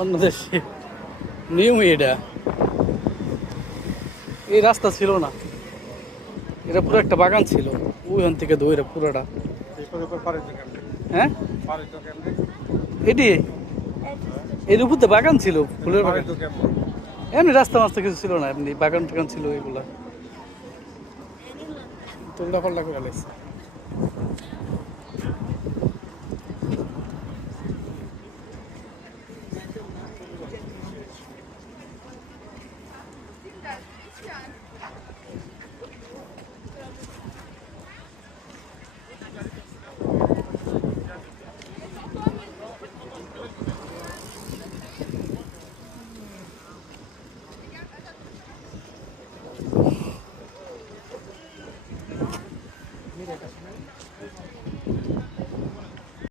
অন্য দেশে নিয়ম এটা, এই রাস্তা ছিল না, এটা পুরো একটা বাগান ছিল ওইখান থেকে দৌড়ে পুরোটা। হ্যাঁ এটি এর উপর তো বাগান ছিল, ফুলের বাগান, এমনি রাস্তা মাস্তা কিছু ছিল না, এমনি বাগান টাগান ছিল এগুলা, তোল্লা পাল্লা করে লাগছে।